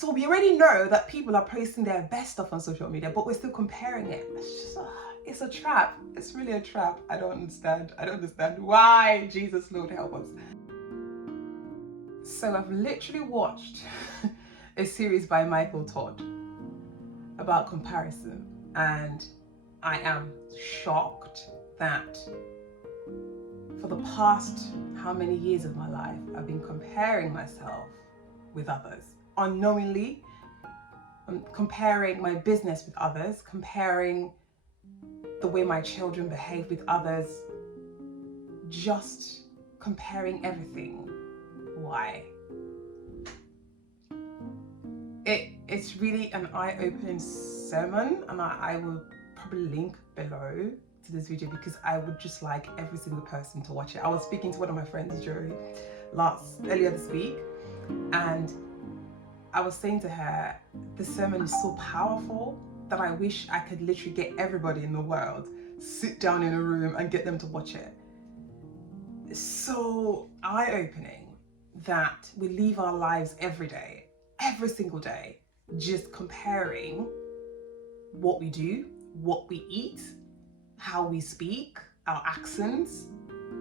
So we already know that people are posting their best stuff on social media, but we're still comparing it. It's just, it's a trap. It's really a trap. I don't understand. I don't understand why. Jesus, Lord, help us. So I've literally watched a series by Michael Todd about comparison, and I am shocked that for the past how many years of my life I've been comparing myself with others unknowingly. I'm comparing my business with others, comparing the way my children behave with others, just comparing everything. Why? It's really an eye-opening sermon, and I will probably link below to this video because I would just like every single person to watch it. I was speaking to one of my friends earlier this week, and I was saying to her, the sermon is so powerful that I wish I could literally get everybody in the world, sit down in a room and get them to watch it. It's so eye-opening that we live our lives every day, every single day, just comparing what we do, what we eat, how we speak, our accents.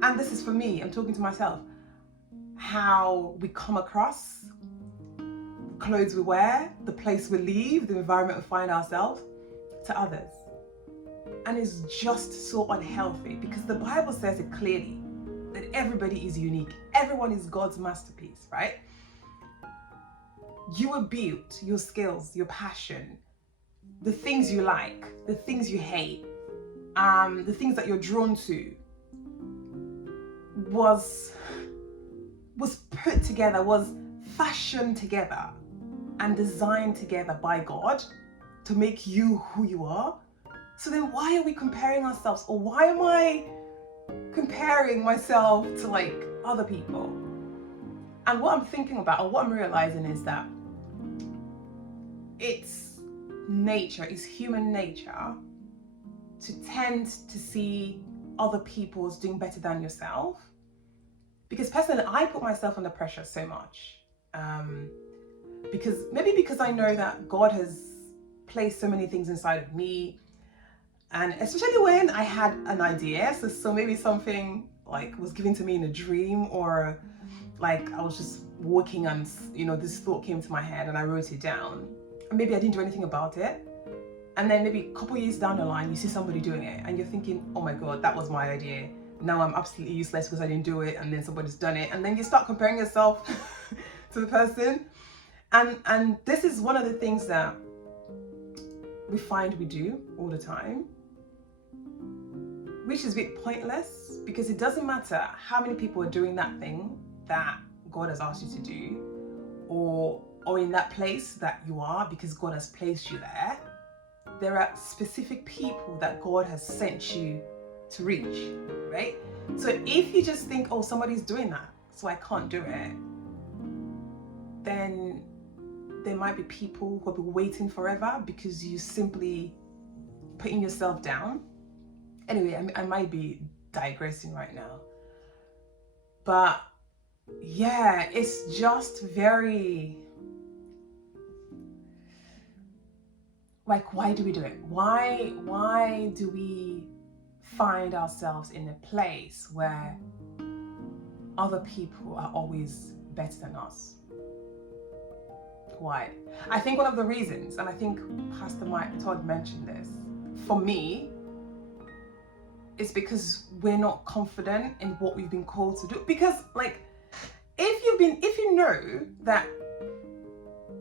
And this is for me, I'm talking to myself, how we come across, clothes we wear, the place we live, the environment we find ourselves, to others. And it's just so unhealthy because the Bible says it clearly that everybody is unique. Everyone is God's masterpiece, right? You were built, your skills, your passion, the things you like, the things you hate, the things that you're drawn to was put together, was fashioned together and designed together by God to make you who you are. So then why are we comparing ourselves, or why am I comparing myself to like other people? And what I'm thinking about, or what I'm realizing, is that it's nature, it's human nature to tend to see other people as doing better than yourself. Because personally, I put myself under pressure so much. Because I know that God has placed so many things inside of me, and especially when I had an idea, so maybe something like was given to me in a dream, or like I was just walking and this thought came to my head and I wrote it down, and maybe I didn't do anything about it, and then maybe a couple years down the line you see somebody doing it and you're thinking, oh my God, that was my idea, now I'm absolutely useless because I didn't do it, and then somebody's done it, and then you start comparing yourself to the person. And this is one of the things that we find we do all the time, which is a bit pointless, because it doesn't matter how many people are doing that thing that God has asked you to do, or in that place that you are because God has placed you there. There are specific people that God has sent you to reach, right? So if you just think, oh, somebody's doing that, so I can't do it, then there might be people who will be waiting forever because you simply putting yourself down. Anyway, I might be digressing right now, but yeah, it's just very, like, why do we do it? Why do we find ourselves in a place where other people are always better than us? Why? I think one of the reasons, and I think Pastor Mike Todd mentioned this, for me, is because we're not confident in what we've been called to do. Because like, if you know that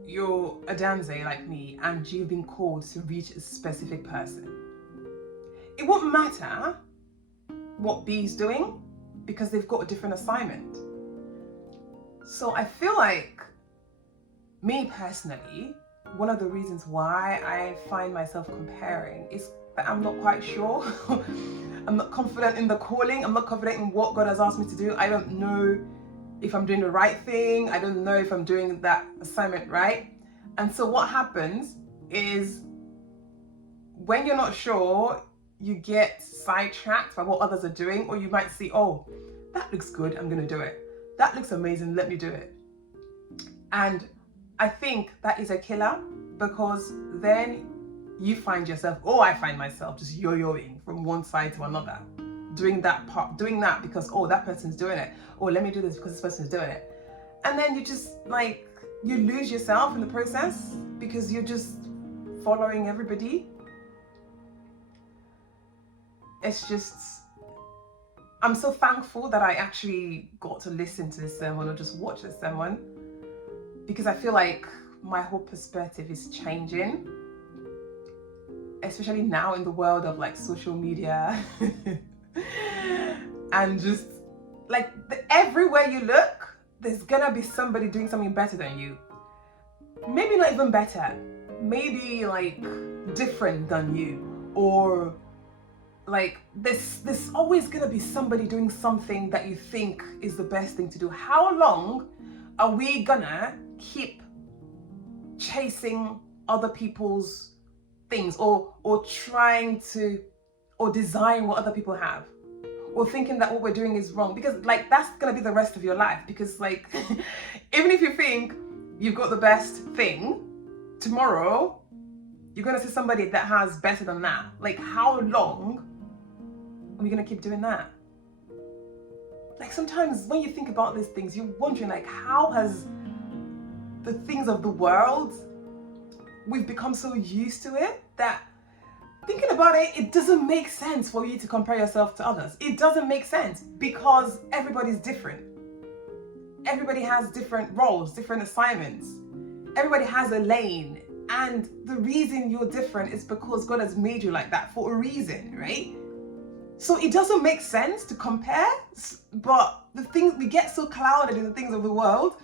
you're a dancer like me and you've been called to reach a specific person, it won't matter what B is doing because they've got a different assignment. So I feel like, me personally, one of the reasons why I find myself comparing is that I'm not quite sure. I'm not confident in the calling. I'm not confident in what God has asked me to do. I don't know if I'm doing the right thing. I don't know if I'm doing that assignment right. And so what happens is, when you're not sure, you get sidetracked by what others are doing, or you might see, oh, that looks good, I'm gonna do it. That looks amazing, let me do it. And I think that is a killer, because then you find yourself, I find myself just yo-yoing from one side to another, doing that because that person's doing it, or let me do this because this person's doing it. And then you just you lose yourself in the process because you're just following everybody. It's just, I'm so thankful that I actually got to listen to this sermon or just watch this sermon, because I feel like my whole perspective is changing, especially now in the world of social media and just everywhere you look, there's gonna be somebody doing something better than you. Maybe not even better, maybe different than you, or there's always gonna be somebody doing something that you think is the best thing to do. How long are we gonna keep chasing other people's things, or trying to, or design what other people have, or thinking that what we're doing is wrong? Because that's gonna be the rest of your life. Because even if you think you've got the best thing, tomorrow you're gonna see somebody that has better than that. How long are we gonna keep doing that? Sometimes when you think about these things, you're wondering how has the things of the world, we've become so used to it that thinking about it, it doesn't make sense for you to compare yourself to others. It doesn't make sense, because everybody's different. Everybody has different roles, different assignments. Everybody has a lane. And the reason you're different is because God has made you like that for a reason, right? So it doesn't make sense to compare, but the things, we get so clouded in the things of the world,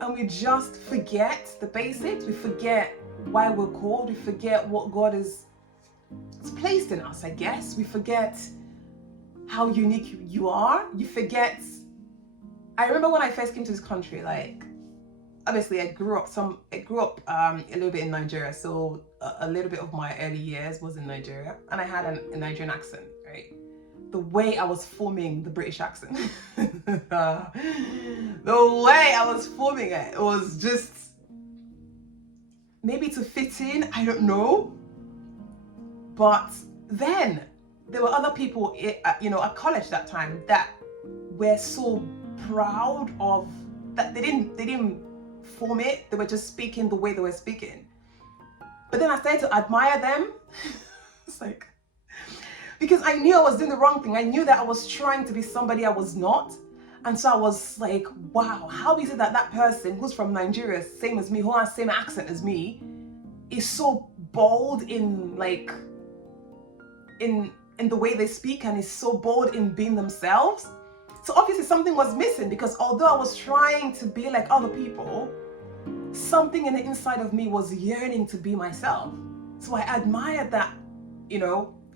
and we just forget the basics. We forget why we're called. We forget what God has placed in us, I guess. We forget how unique you are. You forget. I remember when I first came to this country, obviously I grew up a little bit in Nigeria. So a little bit of my early years was in Nigeria, and I had a Nigerian accent, right? The way I was forming the British accent, the way I was forming it was just maybe to fit in, I don't know. But then there were other people, at college that time, that were so proud of that. They didn't form it. They were just speaking the way they were speaking. But then I started to admire them. It's because I knew I was doing the wrong thing. I knew that I was trying to be somebody I was not. And so I was like, wow, how is it that that person who's from Nigeria, same as me, who has the same accent as me, is so bold in in the way they speak, and is so bold in being themselves? So obviously something was missing, because although I was trying to be like other people, something in the inside of me was yearning to be myself. So I admired that,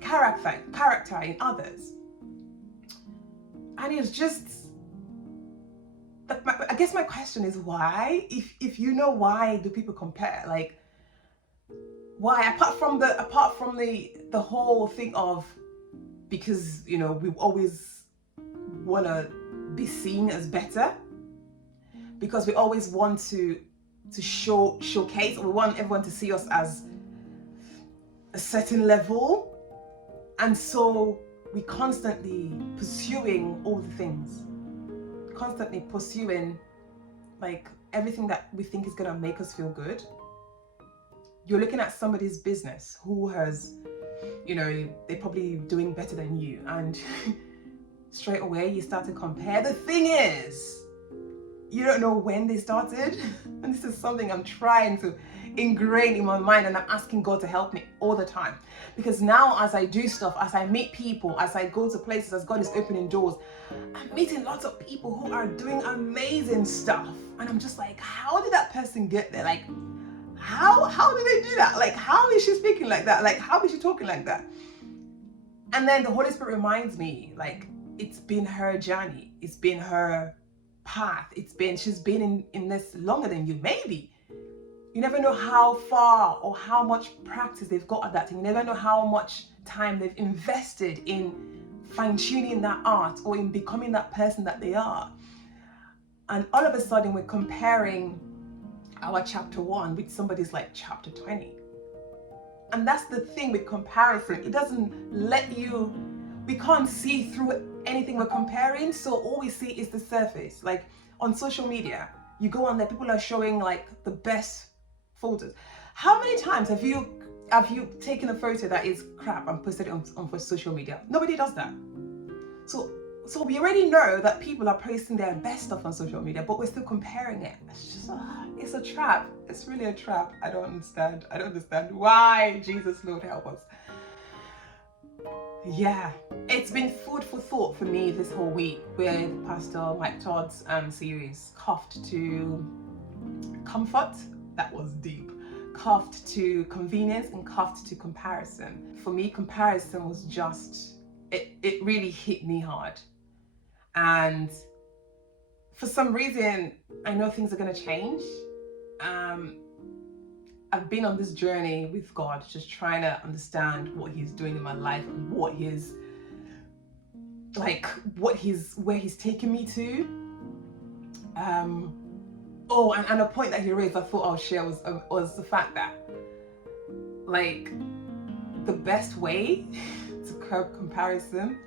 character in others. And it's just, I guess my question is why? If you know, why do people compare? Why? Apart from the whole thing of, because we always want to be seen as better, because we always want to showcase, or we want everyone to see us as a certain level, and so we constantly pursuing all the things, constantly pursuing everything that we think is gonna make us feel good. You're looking at somebody's business who has, they're probably doing better than you, and straight away you start to compare. The thing is, you don't know when they started, and this is something I'm trying to ingrain in my mind, and I'm asking God to help me all the time. Because now, as I do stuff, as I meet people, as I go to places, as God is opening doors, I'm meeting lots of people who are doing amazing stuff, and I'm just like, how did that person get there? How did they do that? How is she speaking like that? How is she talking like that? And then the Holy Spirit reminds me, it's been her journey, it's been her path, she's been in this longer than you. Maybe you never know how far or how much practice they've got at that thing. You never know how much time they've invested in fine-tuning that art, or in becoming that person that they are. And all of a sudden we're comparing our chapter 1 with somebody's like chapter 20. And that's the thing with comparison. It doesn't let you, we can't see through anything we're comparing. So all we see is the surface. Like on social media, you go on there, people are showing like the best photos. How many times have you taken a photo that is crap and posted it on for social media? Nobody does that. So we already know that people are posting their best stuff on social media, but we're still comparing it. It's just, it's a trap. It's really a trap. I don't understand. I don't understand why. Jesus, Lord, help us. Yeah, it's been food for thought for me this whole week with Pastor Mike Todd's series, Cuffed to Comfort. That was deep. Cuffed to Convenience and Cuffed to Comparison. For me, comparison was just, it really hit me hard. And for some reason, I know things are going to change. I've been on this journey with God, just trying to understand what He's doing in my life and what He's like, where He's taken me to. Oh, and a point that He raised, I thought I'll share was the fact that, like, the best way to curb comparison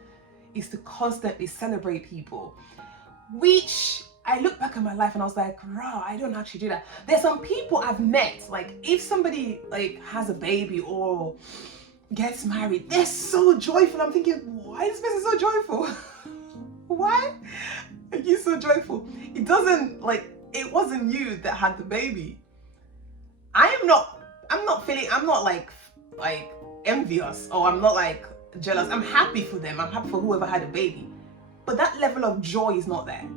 is to constantly celebrate people, which I look back at my life and I was like, rah, I don't actually do that. There's some people I've met, like if somebody like has a baby or gets married, they're so joyful. I'm thinking, why is this person so joyful? Why are you so joyful? It doesn't, like, it wasn't you that had the baby. I'm not like envious, or I'm not like jealous. I'm happy for them. I'm happy for whoever had a baby. But that level of joy is not there.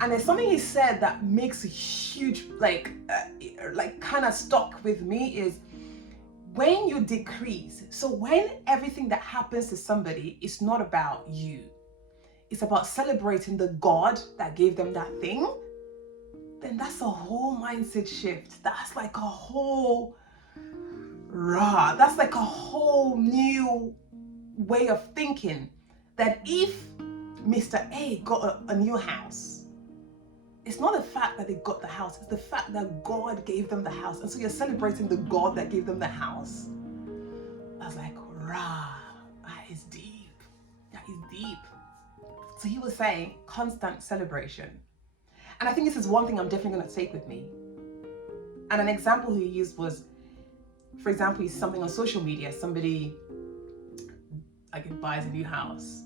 And there's something he said that makes a huge, like kind of stuck with me is when you decrease. So when everything that happens to somebody is not about you, it's about celebrating the God that gave them that thing, then that's a whole mindset shift. That's like a whole that's like a whole new way of thinking. That if Mr. A got a new house, it's not the fact that they got the house, it's the fact that God gave them the house. And so you're celebrating the God that gave them the house. I was like, that is deep. That is deep. So he was saying constant celebration. And I think this is one thing I'm definitely going to take with me. And an example he used was, for example, is something on social media, somebody like buys a new house.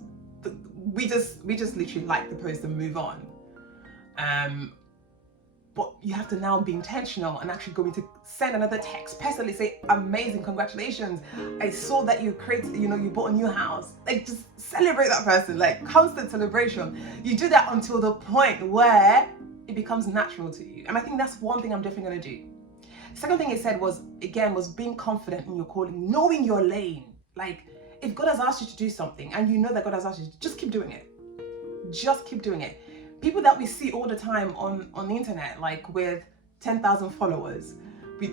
We just literally like the post and move on. But you have to now be intentional and actually going to send another text, personally say, amazing, congratulations. I saw that you bought a new house. Like, just celebrate that person, like constant celebration. You do that until the point where it becomes natural to you. And I think that's one thing I'm definitely going to do. The second thing he said was being confident in your calling, knowing your lane. Like, if God has asked you to do something and you know that God has asked you to, just keep doing it. Just keep doing it. People that we see all the time on the internet, like with 10,000 followers, with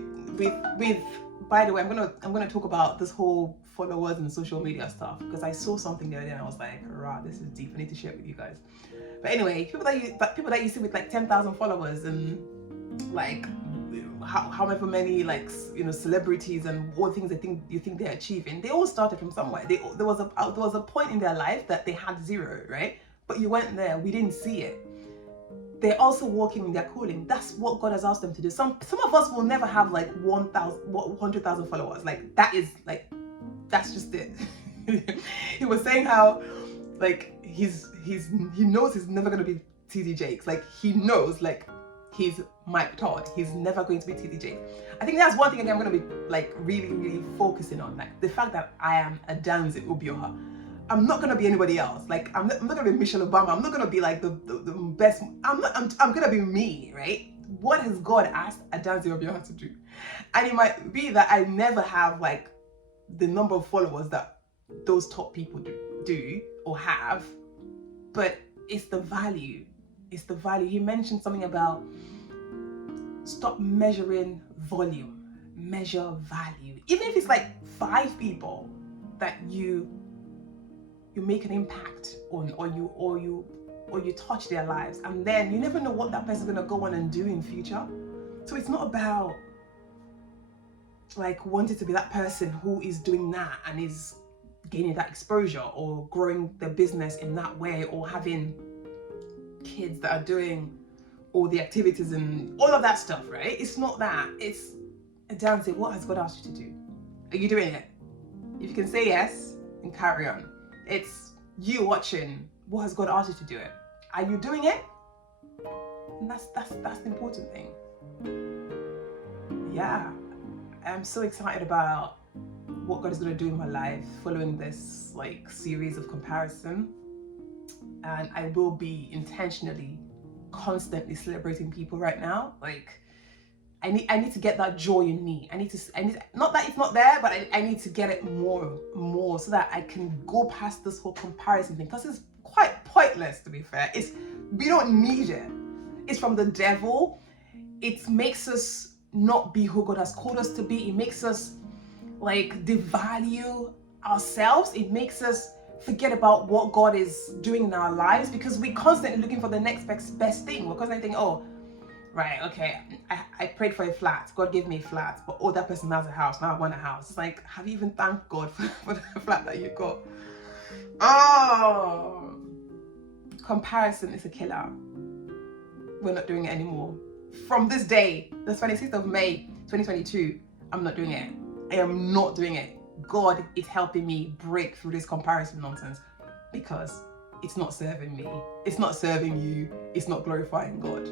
by the way, I'm gonna talk about this whole followers and social media stuff, because I saw something the other day and I was like, this is deep. I need to share it with you guys. But anyway, people that you see with like 10,000 followers and like however many, like, celebrities and all things you think they're achieving, they all started from somewhere. There was a point in their life that they had zero, right? But you went there, we didn't see it. They're also walking in their calling. That's what God has asked them to do. Some of us will never have like 100,000 followers. Like, that's just it. He was saying how, like, he knows he's never gonna be TD Jakes. Like, he knows, like, he's Mike Todd. He's never going to be TD Jakes. I think that's one thing again I'm gonna be like really, really focusing on. Like, the fact that I am a Adanze Obioha. I'm not gonna be anybody else. Like, I'm not gonna be Michelle Obama. I'm not gonna be like the best. I'm gonna be me, right? What has God asked Adanze Obioha to do? And it might be that I never have like the number of followers that those top people do or have, but it's the value. It's the value. He mentioned something about stop measuring volume, measure value. Even if it's like 5 people that you make an impact on, or you touch their lives, and then you never know what that person's gonna go on and do in future. So it's not about like wanting to be that person who is doing that and is gaining that exposure or growing their business in that way, or having kids that are doing all the activities and all of that stuff, right? It's not that. It's down to what has God asked you to do? Are you doing it? If you can say yes, then carry on. It's you watching. What has God asked you to do it? Are you doing it? And that's the important thing. Yeah, I'm so excited about what God is going to do in my life following this like series of comparison. And I will be intentionally, constantly celebrating people right now. Like I need to get that joy in me. I need not that it's not there, but I need to get it more so that I can go past this whole comparison thing, because it's quite pointless, to be fair. We don't need it. It's from the devil. It makes us not be who God has called us to be. It makes us like devalue ourselves. It makes us forget about what God is doing in our lives, because we're constantly looking for the next best thing. We're constantly thinking, oh, right, okay, I prayed for a flat. God gave me a flat, but oh, that person has a house. Now I want a house. It's like, have you even thanked God for the flat that you got? Oh, comparison is a killer. We're not doing it anymore. From this day, the 26th of May, 2022, I'm not doing it. I am not doing it. God is helping me break through this comparison nonsense, because it's not serving me. It's not serving you. It's not glorifying God.